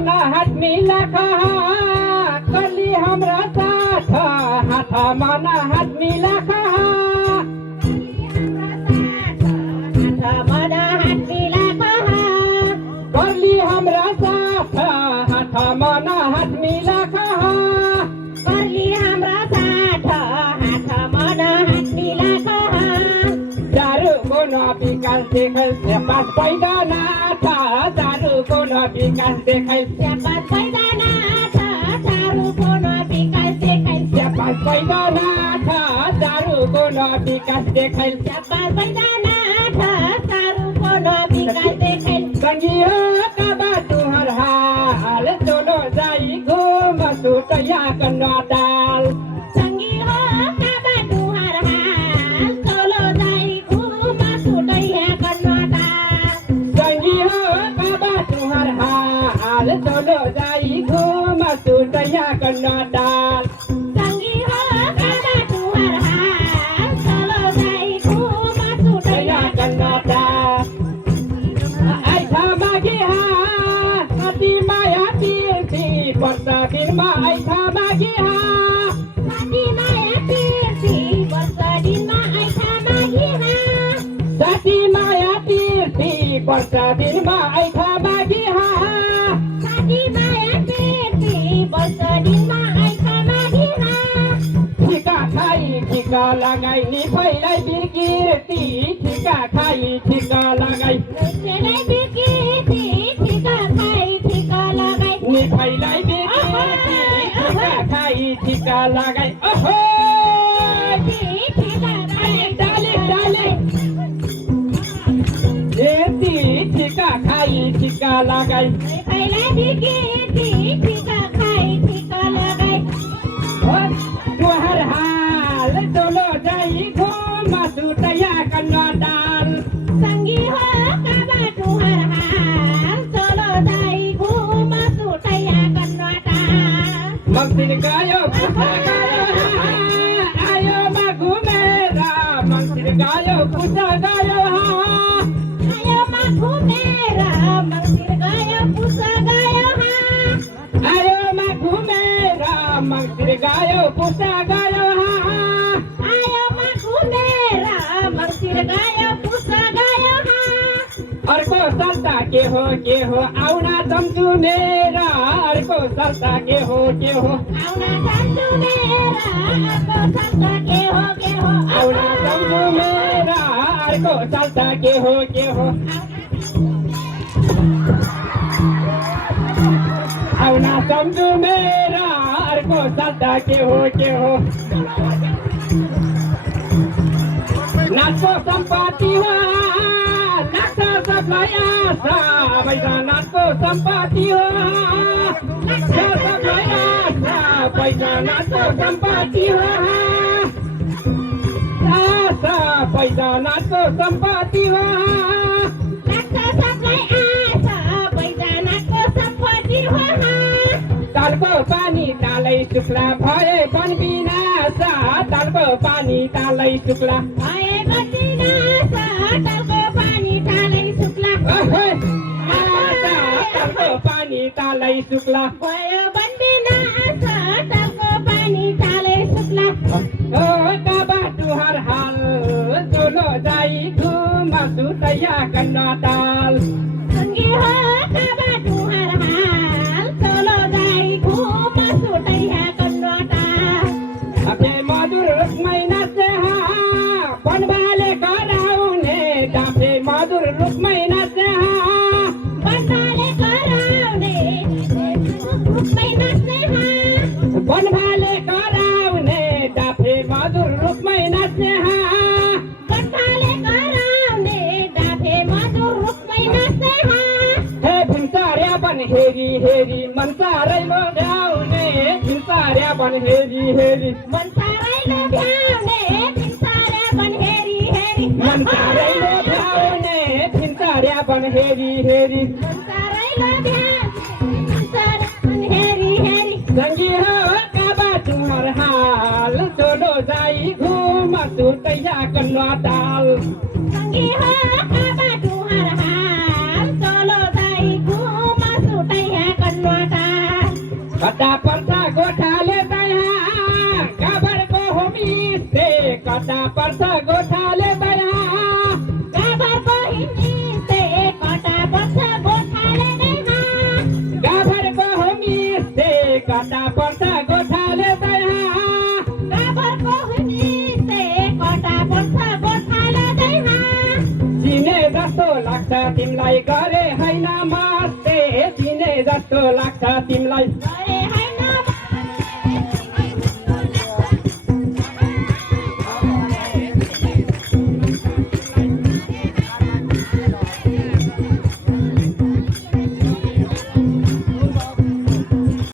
मना हात मिला कहा कली हमरा साथ हाथ मना हात मिला कहा करली हमरा साथ हाथ मना हात मिला कहा दारू को न विकास देखल पास पैदा ना था दारू को न विकास देखल पास पैदा ना था दारू को न विकास देखल संगियो कबा तुहर हाल चलो जाई घूम सुतया कन्ना डाल संगियो कबा तुहर हाल चलो जाई घूम सुतया कन्ना डाल आइथा मागी हा कति माया पिर्ती वर्षा दिनमा आइथा मागी हा साथी माया पिर्ती वर्षा दिनमा आइथा मागी हा ठिका खाई ठिका लगाई नि फैलाई बिर्कीर्ती ठिका खाई ठिका लगाई नि फैलाई बिर्कीर्ती ठिका खाई ठिका लगाई ओहो ठिका खाई ठिका लगाई तुहर हाल चलो जाई घूम सुतया कन्ना डाल संगी हो कबा तुहर हाल चलो जाई घूम सुतया कन्ना डाल मंदिर गायो पूजा गायो आयो मा घुमेरा मंदिर गायो पूजा गायो आयो मा घुमेरा मंदिर गायो पूजा गायो आयो मा घुमेरा मंदिर गायो पूजा गायो अर्को सल्ता के हो आउना चम्चु मेरा अर्को सल्ता के हो आउना चम्चु मेरा अर्को सल्ता के हो आउना चम्चु मेरा अर्को सल्ता के हो आउना चम्चु मेरा अर्को सल्ता के हो नाचको सम्पत्ति हो नाच्छ सबलाई आशा पैसा नाचको सम्पत्ति हो नाच्छ सबलाई आशा पैसा नाचको सम्पत्ति हो आशा पैसा नाचको सम्पत्ति हो नाच्छ सबलाई आशा पैसा नाचको सम्पत्ति हो तालको पानी तालै शुक्ला भए वन विनाशा तालको पानी तालै शुक्ला भए वन विनाशा तालको पानी तालै शुक्ला तालको पानी तालै शुक्ला भयो वन विनाशा तालको पानी तालै शुक्ला ओ कबा तुहर हाल चलो जाई घुम सुतया कन्ना डाल संगी हो कबा तुहर हाल चलो जाई घुम सुतया कन्ना डाल अपने मधुर रुक्मै नाचे बनभाले कराउने डाँफे मधुर रुक्मै नाचे बनभाले कराउने डाँफे मधुर रुक्मै नाचे हे भिन्सार्या बन हेरी मनसारै लोभ्याउने भिन्सार्या बन हेरी मनसारै लोभ्याउने भिन्सार्या बन हेरी संगी हो कबा तुहर हाल चलो जाई घुम सुतया कन्ना डाल संगी हो कबा तुहर हाल चलो जाई घुम सुतया कन्ना कता पर्छ गोठाले दया गाभरको होमस्टे कता पर्छ गोठाले दया गाभरको होमस्टे कता पर्छ गोठाले दया गाभरको होमस्टे कता पर्छ गोठाले दया गाभरको होमस्टे कता पर्छ गोठाले दया चिने जस्तो लाग्छ तिमीलाई गरे होइन मस्ते चिने जस्तो लाग्छ तिमीलाई